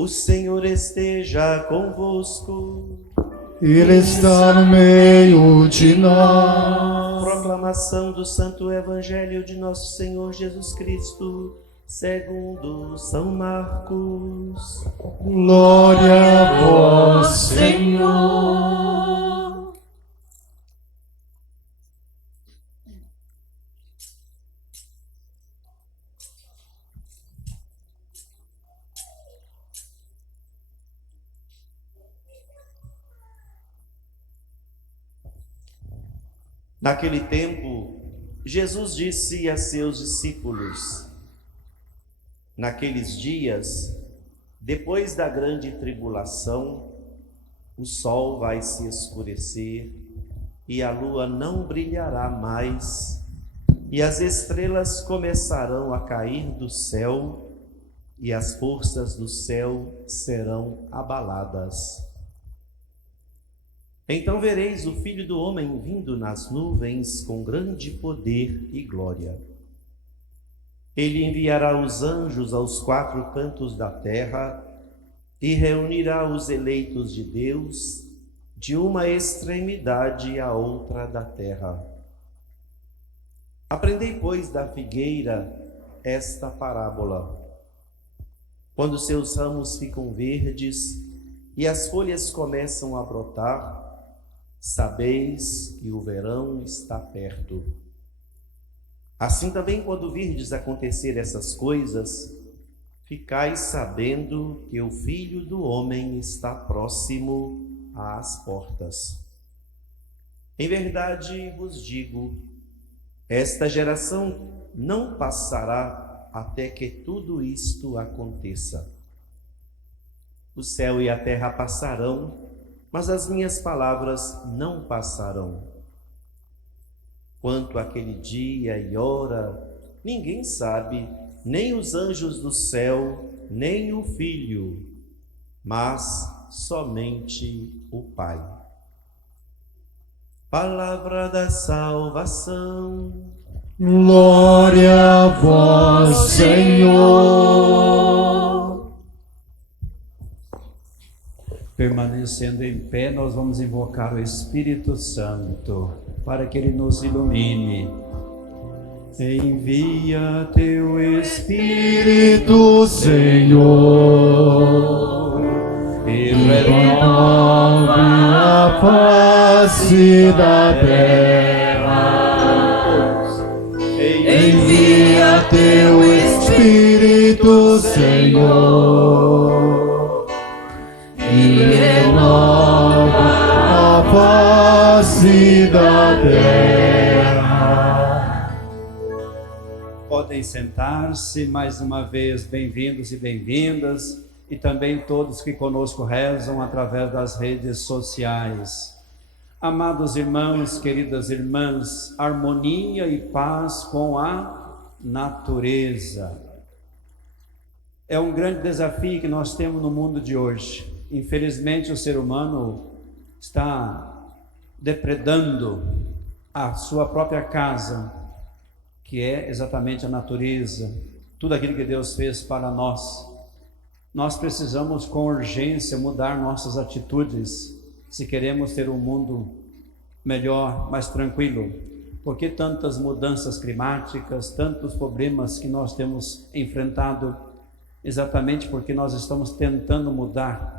O Senhor esteja convosco. Ele está no meio de nós. Proclamação do Santo Evangelho de Nosso Senhor Jesus Cristo, segundo São Marcos. Glória a vós, Senhor. Naquele tempo, Jesus disse a seus discípulos: naqueles dias, depois da grande tribulação, o sol vai se escurecer e a lua não brilhará mais, e as estrelas começarão a cair do céu, e as forças do céu serão abaladas. Então vereis o Filho do Homem vindo nas nuvens com grande poder e glória. Ele enviará os anjos aos quatro cantos da terra e reunirá os eleitos de Deus de uma extremidade à outra da terra. Aprendei, pois, da figueira esta parábola. Quando seus ramos ficam verdes e as folhas começam a brotar, sabeis que o verão está perto. Assim também, quando virdes acontecer essas coisas, ficais sabendo que o Filho do Homem está próximo às portas. Em verdade vos digo, esta geração não passará até que tudo isto aconteça. O céu e a terra passarão, mas as minhas palavras não passarão. Quanto àquele dia e hora, ninguém sabe, nem os anjos do céu, nem o Filho, mas somente o Pai. Palavra da salvação. Glória a vós, Senhor. Permanecendo em pé, nós vamos invocar o Espírito Santo para que ele nos ilumine. Envia teu Espírito, Senhor, e renova a face da terra. Envia teu Espírito, Senhor, e renova a face da terra. Podem sentar-se. Mais uma vez, bem-vindos e bem-vindas, e também todos que conosco rezam através das redes sociais. Amados irmãos, queridas irmãs, harmonia e paz com a natureza. É um grande desafio que nós temos no mundo de hoje. Infelizmente, o ser humano está depredando a sua própria casa, que é exatamente a natureza, tudo aquilo que Deus fez para nós. Nós precisamos com urgência mudar nossas atitudes, se queremos ter um mundo melhor, mais tranquilo. Por que tantas mudanças climáticas, tantos problemas que nós temos enfrentado? Exatamente porque nós estamos tentando mudar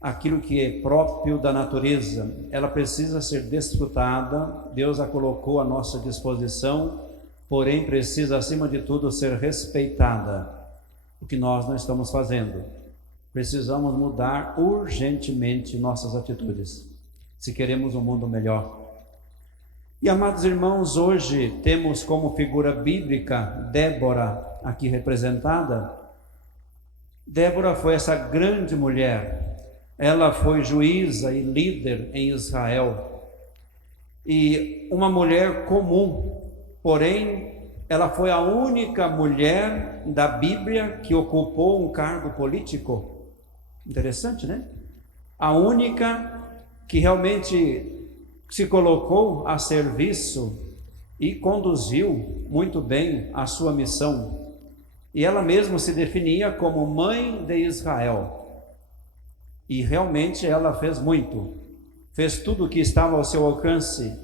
aquilo que é próprio da natureza. Ela precisa ser desfrutada, Deus a colocou à nossa disposição, porém precisa, acima de tudo, ser respeitada, o que nós não estamos fazendo. Precisamos mudar urgentemente nossas atitudes, se queremos um mundo melhor. E, amados irmãos, hoje temos como figura bíblica Débora, aqui representada. Débora foi essa grande mulher. Ela foi juíza e líder em Israel, e uma mulher comum, porém, ela foi a única mulher da Bíblia que ocupou um cargo político. Interessante, né? A única que realmente se colocou a serviço e conduziu muito bem a sua missão. E ela mesma se definia como mãe de Israel. E realmente ela fez muito. Fez tudo o que estava ao seu alcance.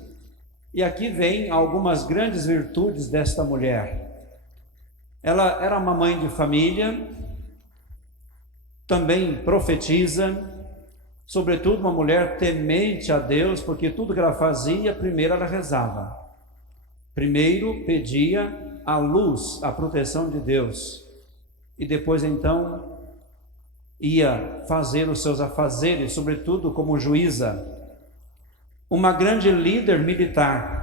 E aqui vem algumas grandes virtudes desta mulher. Ela era uma mãe de família, também profetiza, sobretudo uma mulher temente a Deus, porque tudo que ela fazia, primeiro ela rezava. Primeiro pedia a luz, a proteção de Deus. E depois então ia fazer os seus afazeres, sobretudo como juíza. Uma grande líder militar.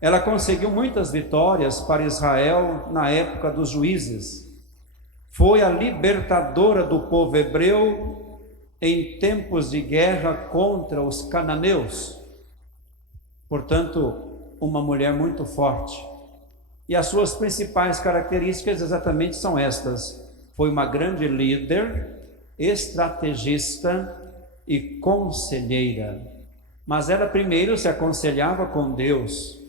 Ela conseguiu muitas vitórias para Israel na época dos juízes. Foi a libertadora do povo hebreu em tempos de guerra contra os cananeus. Portanto, uma mulher muito forte. E as suas principais características exatamente são estas. Foi uma grande líder, estrategista e conselheira. Mas ela primeiro se aconselhava com Deus.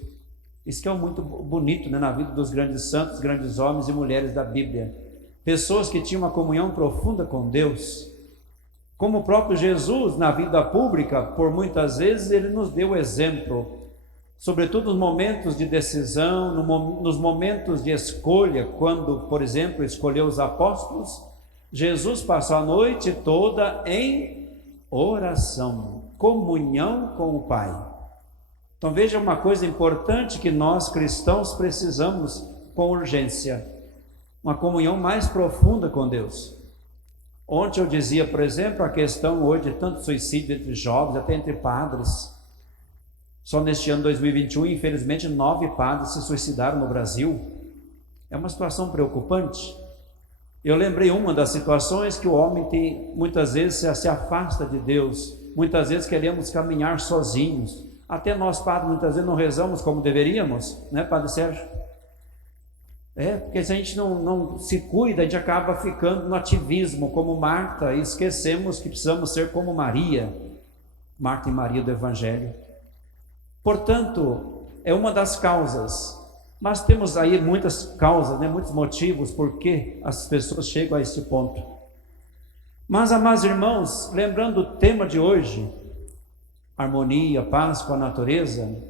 Isso que é muito bonito, né, na vida dos grandes santos, grandes homens e mulheres da Bíblia. Pessoas que tinham uma comunhão profunda com Deus. Como o próprio Jesus, na vida pública, por muitas vezes, ele nos deu exemplo. Sobretudo nos momentos de decisão, nos momentos de escolha, quando, por exemplo, escolheu os apóstolos, Jesus passou a noite toda em oração, comunhão com o Pai. Então veja uma coisa importante que nós cristãos precisamos com urgência, uma comunhão mais profunda com Deus. Ontem eu dizia, por exemplo, a questão hoje de tanto suicídio entre jovens, até entre padres. Só neste ano 2021, infelizmente, 9 padres se suicidaram no Brasil. É uma situação preocupante. Eu lembrei uma das situações que o homem tem, muitas vezes se afasta de Deus, muitas vezes queremos caminhar sozinhos. Até nós, padres, muitas vezes não rezamos como deveríamos, né, Padre Sérgio? Porque se a gente não se cuida, a gente acaba ficando no ativismo, como Marta, e esquecemos que precisamos ser como Maria, Marta e Maria do Evangelho. Portanto, é uma das causas, mas temos aí muitas causas, né, muitos motivos por que as pessoas chegam a este ponto. Mas, amados irmãos, lembrando o tema de hoje, harmonia, paz com a natureza,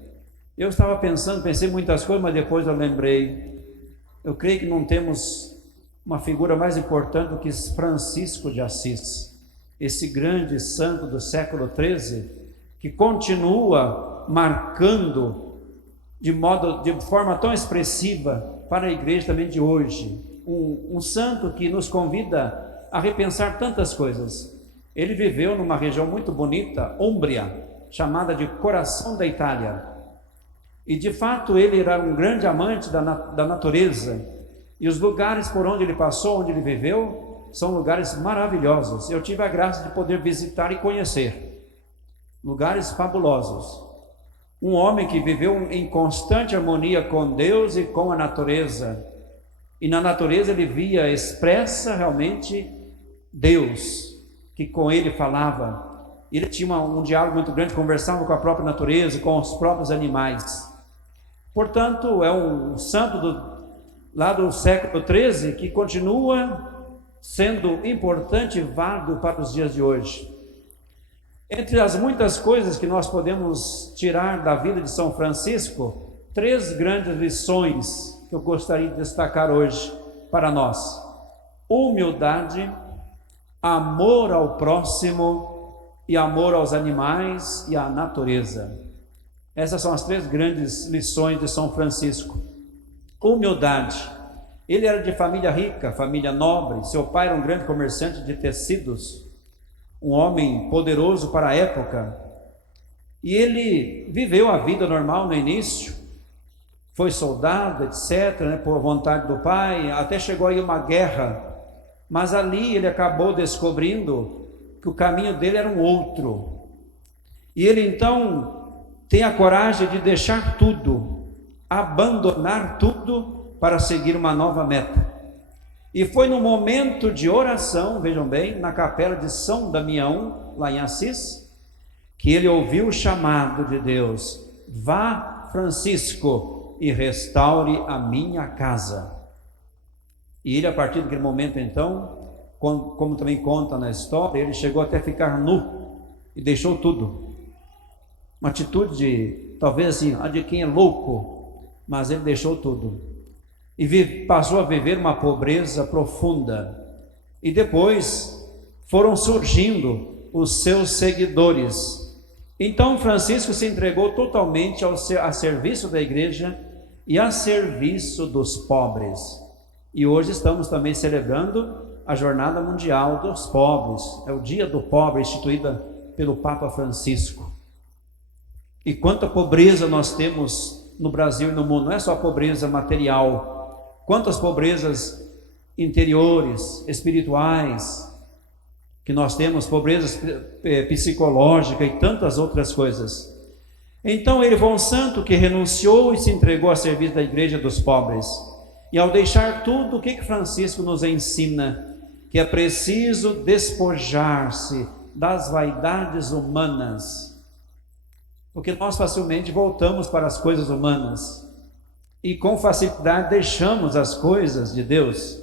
eu estava pensei muitas coisas, mas depois eu lembrei. Eu creio que não temos uma figura mais importante do que Francisco de Assis, esse grande santo do século XIII, que continua marcando de forma tão expressiva para a igreja também de hoje. Um santo que nos convida a repensar tantas coisas. Ele viveu numa região muito bonita, Úmbria, chamada de Coração da Itália. E de fato ele era um grande amante da natureza, e os lugares por onde ele passou, onde ele viveu, são lugares maravilhosos. Eu tive a graça de poder visitar e conhecer lugares fabulosos. Um homem que viveu em constante harmonia com Deus e com a natureza, e na natureza ele via expressa realmente Deus, que com ele falava. Ele tinha um diálogo muito grande, conversava com a própria natureza, com os próprios animais. Portanto, é um santo lá do século XIII que continua sendo importante e válido para os dias de hoje. Entre as muitas coisas que nós podemos tirar da vida de São Francisco, 3 grandes lições que eu gostaria de destacar hoje para nós: humildade, amor ao próximo e amor aos animais e à natureza. Essas são as 3 grandes lições de São Francisco. Humildade. Ele era de família rica, família nobre. Seu pai era um grande comerciante de tecidos, um homem poderoso para a época. E ele viveu a vida normal no início, foi soldado, etc., né, por vontade do pai, até chegou aí uma guerra. Mas ali ele acabou descobrindo que o caminho dele era um outro. E ele então tem a coragem de deixar tudo, abandonar tudo para seguir uma nova meta. E foi no momento de oração, vejam bem, na capela de São Damião, lá em Assis, que ele ouviu o chamado de Deus: vá, Francisco, e restaure a minha casa. E ele, a partir daquele momento, então, como também conta na história, ele chegou até a ficar nu e deixou tudo. Uma atitude de, talvez assim, a de quem é louco, mas ele deixou tudo. E passou a viver uma pobreza profunda. E depois foram surgindo os seus seguidores. Então Francisco se entregou totalmente a serviço da igreja e a serviço dos pobres. E hoje estamos também celebrando a Jornada Mundial dos Pobres. É o Dia do Pobre, instituída pelo Papa Francisco. E quanta pobreza nós temos no Brasil e no mundo. Não é só pobreza material. Quantas pobrezas interiores, espirituais, que nós temos, pobreza psicológica e tantas outras coisas. Então ele foi um santo que renunciou e se entregou a serviço da igreja dos pobres. E ao deixar tudo, o que Francisco nos ensina? Que é preciso despojar-se das vaidades humanas, porque nós facilmente voltamos para as coisas humanas e com facilidade deixamos as coisas de Deus.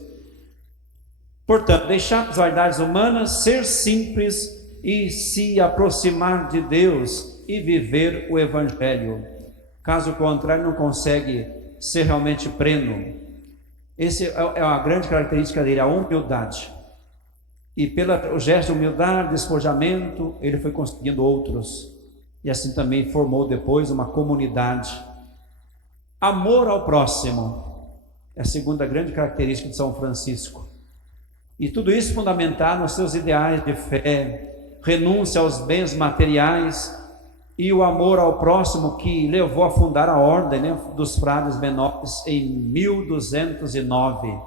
Portanto, deixar as vaidades humanas, ser simples e se aproximar de Deus e viver o Evangelho. Caso contrário, não consegue ser realmente pleno. Essa é a grande característica dele, a humildade. E pelo gesto de humildade, despojamento, ele foi conseguindo outros. E assim também formou depois uma comunidade. Amor ao próximo é a segunda grande característica de São Francisco. E tudo isso fundamentado nos seus ideais de fé, renúncia aos bens materiais e o amor ao próximo, que levou a fundar a ordem, dos frades menores em 1209.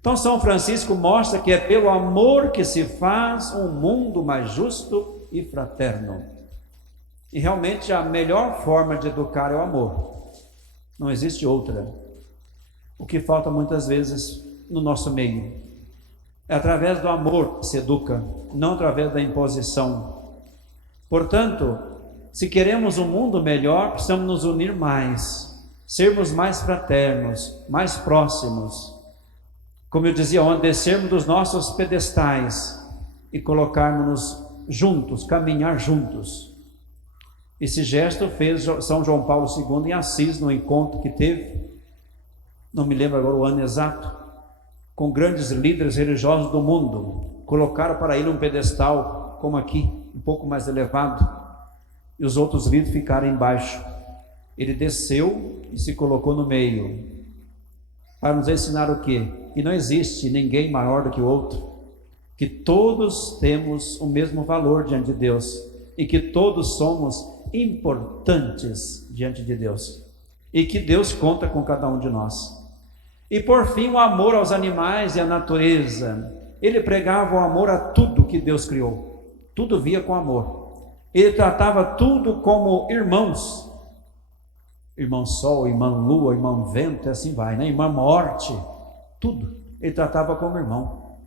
Então São Francisco mostra que é pelo amor que se faz um mundo mais justo e fraterno. E realmente a melhor forma de educar é o amor. Não existe outra. O que falta muitas vezes no nosso meio é através do amor que se educa, não através da imposição. Portanto, se queremos um mundo melhor, precisamos nos unir mais, sermos mais fraternos, mais próximos. Como eu dizia ontem, descermos dos nossos pedestais e colocarmos-nos juntos, caminhar juntos. Esse gesto fez São João Paulo II em Assis, no encontro que teve, não me lembro agora o ano exato, com grandes líderes religiosos do mundo. Colocaram para ele um pedestal, como aqui, um pouco mais elevado, e os outros líderes ficaram embaixo. Ele desceu e se colocou no meio, para nos ensinar o quê? Que não existe ninguém maior do que o outro, que todos temos o mesmo valor diante de Deus, e que todos somos importantes diante de Deus, e que Deus conta com cada um de nós. E por fim, o amor aos animais e à natureza. Ele pregava o amor a tudo que Deus criou, tudo via com amor. Ele tratava tudo como irmãos, irmão sol, irmã lua, irmão vento, e assim vai, irmã morte, tudo ele tratava como irmão,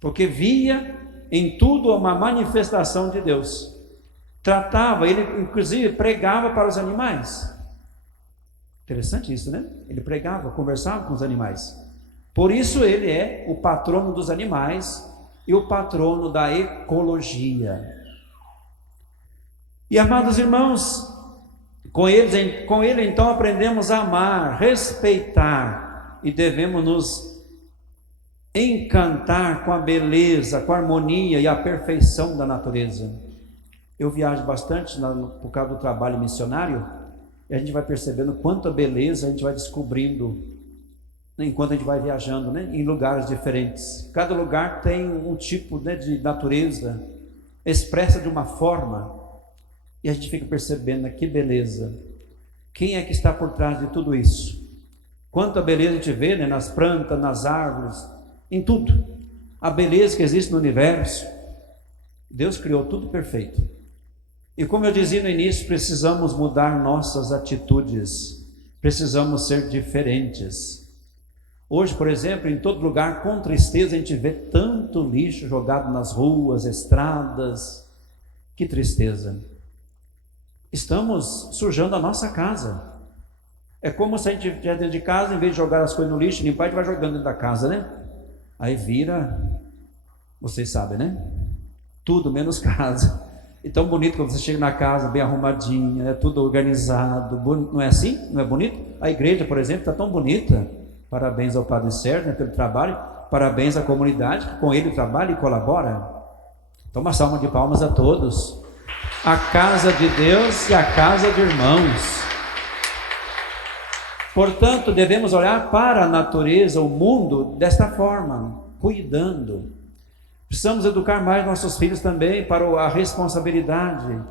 porque via em tudo uma manifestação de Deus. Tratava, ele inclusive pregava para os animais. Interessante isso, né? Ele pregava, conversava com os animais. Por isso ele é o patrono dos animais e o patrono da ecologia. E amados irmãos, com ele então aprendemos a amar, respeitar, e devemos nos encantar com a beleza, com a harmonia e a perfeição da natureza. Eu viajo bastante por causa do trabalho missionário, e a gente vai percebendo quanta beleza a gente vai descobrindo enquanto a gente vai viajando, em lugares diferentes. Cada lugar tem um tipo de natureza expressa de uma forma, e a gente fica percebendo que beleza. Quem é que está por trás de tudo isso? Quanta beleza a gente vê nas plantas, nas árvores, em tudo. A beleza que existe no universo. Deus criou tudo perfeito. E como eu dizia no início, precisamos mudar nossas atitudes, precisamos ser diferentes. Hoje, por exemplo, em todo lugar, com tristeza, a gente vê tanto lixo jogado nas ruas, estradas. Que tristeza! Estamos sujando a nossa casa. É como se a gente estiver dentro de casa, em vez de jogar as coisas no lixo, limpar, a gente vai jogando dentro da casa, né? Aí vira, vocês sabem, né? Tudo menos casa. E tão bonito quando você chega na casa bem arrumadinha, é tudo organizado, não é assim? Não é bonito? A igreja, por exemplo, está tão bonita. Parabéns ao Padre Sérgio, né, pelo trabalho. Parabéns à comunidade que com ele trabalha e colabora. Então uma salva de palmas a todos. A casa de Deus e a casa de irmãos. Portanto, devemos olhar para a natureza, o mundo, desta forma, cuidando. Precisamos educar mais nossos filhos também para a responsabilidade.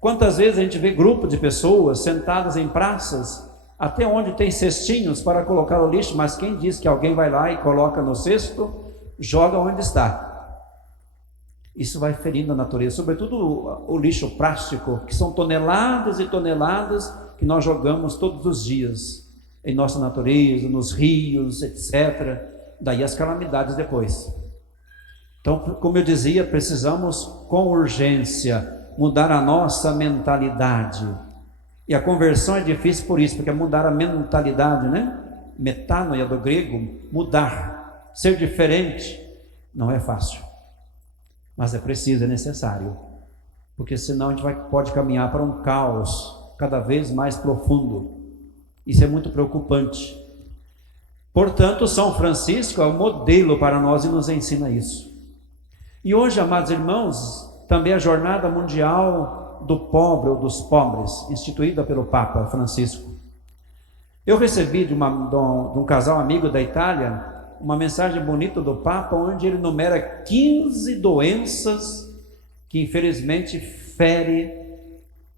Quantas vezes a gente vê grupo de pessoas sentadas em praças, até onde tem cestinhos para colocar o lixo, mas quem diz que alguém vai lá e coloca no cesto, joga onde está? Isso vai ferindo a natureza, sobretudo o lixo plástico, que são toneladas e toneladas que nós jogamos todos os dias em nossa natureza, nos rios, etc. Daí as calamidades depois. Então, como eu dizia, precisamos com urgência mudar a nossa mentalidade. E a conversão é difícil por isso, porque é mudar a mentalidade, né? Metanoia do grego, mudar, ser diferente, não é fácil. Mas é preciso, é necessário. Porque senão a gente pode caminhar para um caos cada vez mais profundo. Isso é muito preocupante. Portanto, São Francisco é o modelo para nós e nos ensina isso. E hoje, amados irmãos, também a Jornada Mundial do Pobre ou dos Pobres, instituída pelo Papa Francisco. Eu recebi de um casal amigo da Itália uma mensagem bonita do Papa, onde ele enumera 15 doenças que infelizmente fere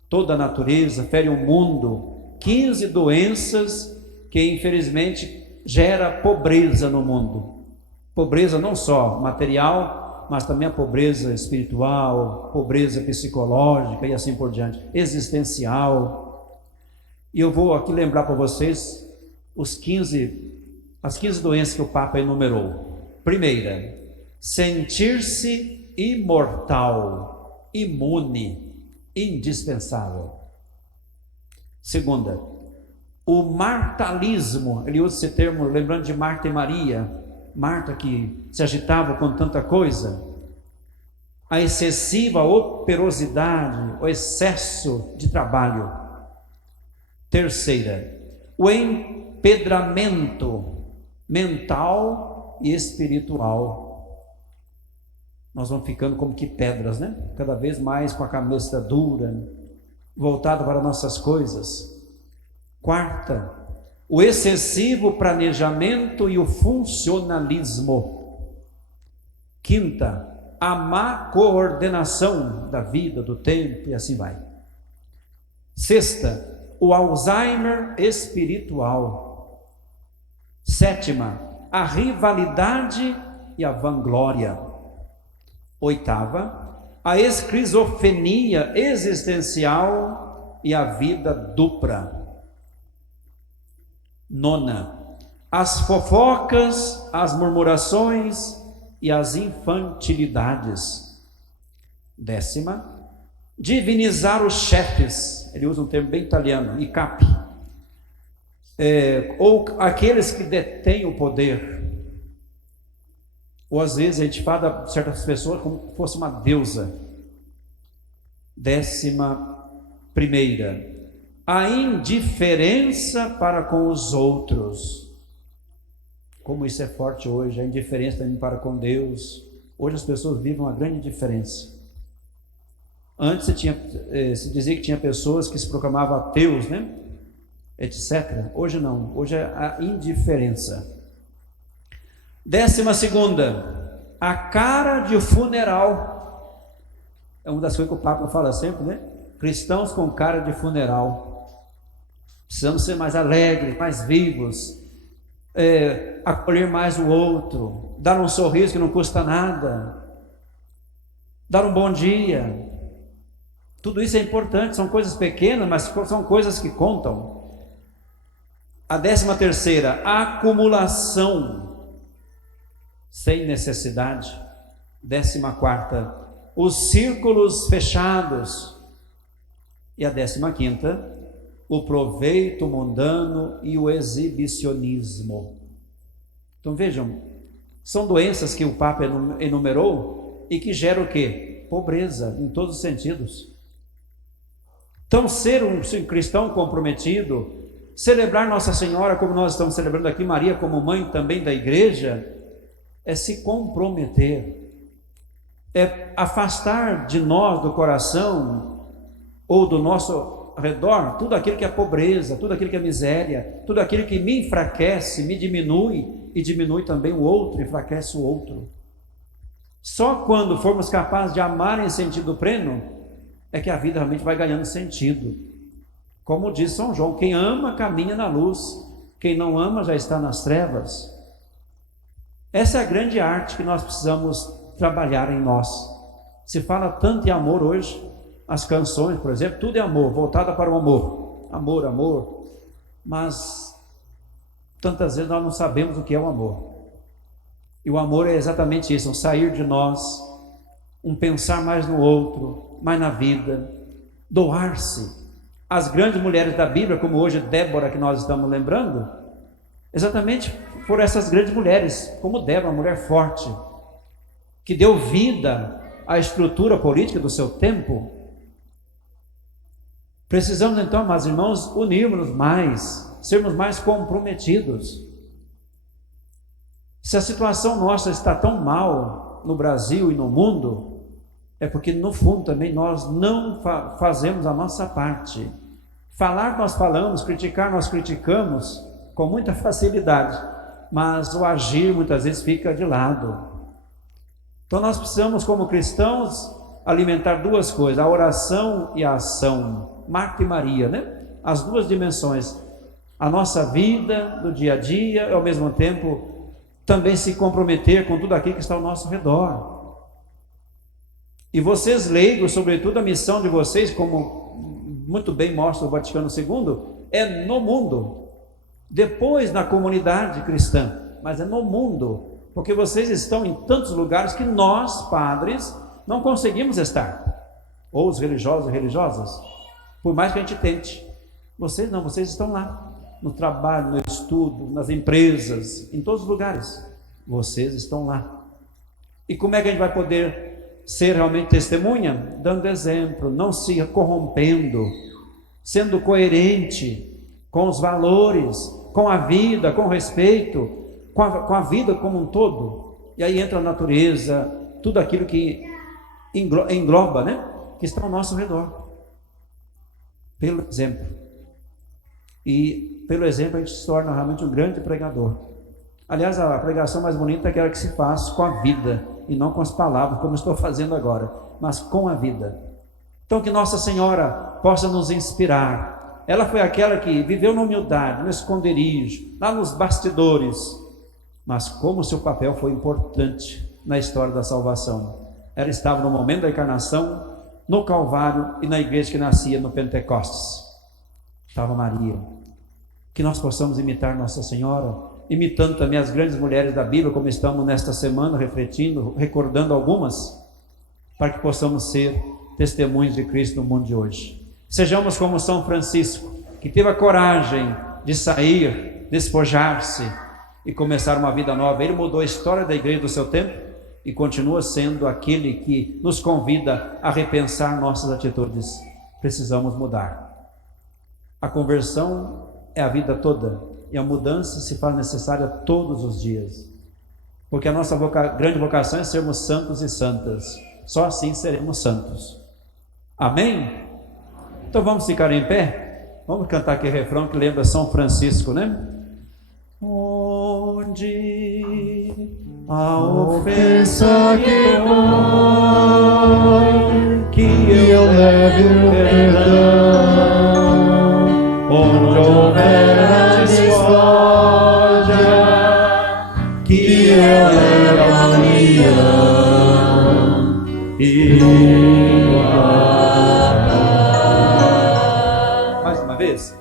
toda a natureza, fere o mundo. 15 doenças que infelizmente gera pobreza no mundo. Pobreza não só material, mas também a pobreza espiritual, pobreza psicológica e assim por diante, existencial. E eu vou aqui lembrar para vocês as 15 doenças que o Papa enumerou. Primeira, sentir-se imortal, imune, indispensável. Segunda, o martalismo, ele usa esse termo lembrando de Marta e Maria, Marta que se agitava com tanta coisa, a excessiva operosidade, o excesso de trabalho. Terceira, o empedramento mental e espiritual. Nós vamos ficando como que pedras, né? Cada vez mais com a cabeça dura, voltado para nossas coisas. Quarta, o excessivo planejamento e o funcionalismo. Quinta, a má coordenação da vida, do tempo e assim vai. Sexta, o Alzheimer espiritual. Sétima, a rivalidade e a vanglória. Oitava, a esquizofrenia existencial e a vida dupla. Nona, as fofocas, as murmurações e as infantilidades. Décima, divinizar os chefes, ele usa um termo bem italiano, i capi, ou aqueles que detêm o poder. Ou às vezes a gente fala de certas pessoas como se fosse uma deusa. 11ª, a indiferença para com os outros. Como isso é forte hoje, a indiferença também para com Deus. Hoje as pessoas vivem uma grande indiferença. Antes se dizia que tinha pessoas que se proclamavam ateus, né? Etc. Hoje não, hoje é a indiferença. 12ª, a cara de funeral. É uma das coisas que o Papa fala sempre, né? Cristãos com cara de funeral. Precisamos ser mais alegres, mais vivos, acolher mais o outro, dar um sorriso que não custa nada, dar um bom dia. Tudo isso é importante, são coisas pequenas, mas são coisas que contam. A 13ª, a acumulação sem necessidade. 14ª, os círculos fechados. E a 15ª, o proveito mundano e o exibicionismo. Então vejam, são doenças que o Papa enumerou e que geram o quê? Pobreza em todos os sentidos. Então, ser um cristão comprometido, celebrar Nossa Senhora como nós estamos celebrando aqui, Maria como mãe também da igreja, é se comprometer, é afastar de nós, do coração ou do nosso redor, tudo aquilo que é pobreza, tudo aquilo que é miséria, tudo aquilo que me enfraquece, me diminui e diminui também o outro, enfraquece o outro. Só quando formos capazes de amar em sentido pleno é que a vida realmente vai ganhando sentido. Como diz São João, quem ama caminha na luz, quem não ama já está nas trevas. Essa é a grande arte que nós precisamos trabalhar em nós. Se fala tanto em amor hoje, as canções, por exemplo, tudo é amor, voltada para o amor. Amor, amor. Mas tantas vezes nós não sabemos o que é o amor. E o amor é exatamente isso, um sair de nós, um pensar mais no outro, mais na vida, doar-se. As grandes mulheres da Bíblia, como hoje Débora, que nós estamos lembrando, exatamente foram essas grandes mulheres, como Débora, uma mulher forte, que deu vida à estrutura política do seu tempo. Precisamos então, meus irmãos, unirmos mais, sermos mais comprometidos. Se a situação nossa está tão mal no Brasil e no mundo, é porque no fundo também nós não fazemos a nossa parte. Falar nós falamos, criticar nós criticamos com muita facilidade, mas o agir muitas vezes fica de lado. Então nós precisamos, como cristãos, alimentar duas coisas, a oração e a ação. Marta e Maria, né? As duas dimensões. A nossa vida do dia a dia e ao mesmo tempo também se comprometer com tudo aquilo que está ao nosso redor. E vocês leigos, sobretudo a missão de vocês, como muito bem mostra o Vaticano II, é no mundo, depois na comunidade cristã, mas é no mundo, porque vocês estão em tantos lugares que nós, padres, não conseguimos estar, ou os religiosos e religiosas, por mais que a gente tente. Vocês não, vocês estão lá, no trabalho, no estudo, nas empresas, em todos os lugares, vocês estão lá. E como é que a gente vai poder ser realmente testemunha? Dando exemplo, não se corrompendo, sendo coerente com os valores, com a vida, com o respeito, com a vida como um todo. E aí entra a natureza, tudo aquilo que engloba, né? Que está ao nosso redor. Pelo exemplo. E pelo exemplo a gente se torna realmente um grande pregador. Aliás, a pregação mais bonita é aquela que se faz com a vida e não com as palavras, como estou fazendo agora, mas com a vida. Então que Nossa Senhora possa nos inspirar. Ela foi aquela que viveu na humildade, no esconderijo, lá nos bastidores, mas como seu papel foi importante na história da salvação. Ela estava no momento da encarnação, no Calvário e na igreja que nascia no Pentecostes. Estava Maria. Que nós possamos imitar Nossa Senhora, imitando também as grandes mulheres da Bíblia, como estamos nesta semana refletindo, recordando algumas, para que possamos ser testemunhos de Cristo no mundo de hoje. Sejamos como São Francisco, que teve a coragem de sair, despojar-se e começar uma vida nova. Ele mudou a história da igreja do seu tempo e continua sendo aquele que nos convida a repensar nossas atitudes. Precisamos mudar. A conversão é a vida toda e a mudança se faz necessária todos os dias, porque a nossa grande vocação é sermos santos e santas. Só assim seremos santos. Amém? Então vamos ficar em pé? Vamos cantar aquele refrão que lembra São Francisco, né? Onde a ofensa que dói, que eu leve o perdão. Onde houver a discórdia, que eu leve a união e a paz. Mais uma vez.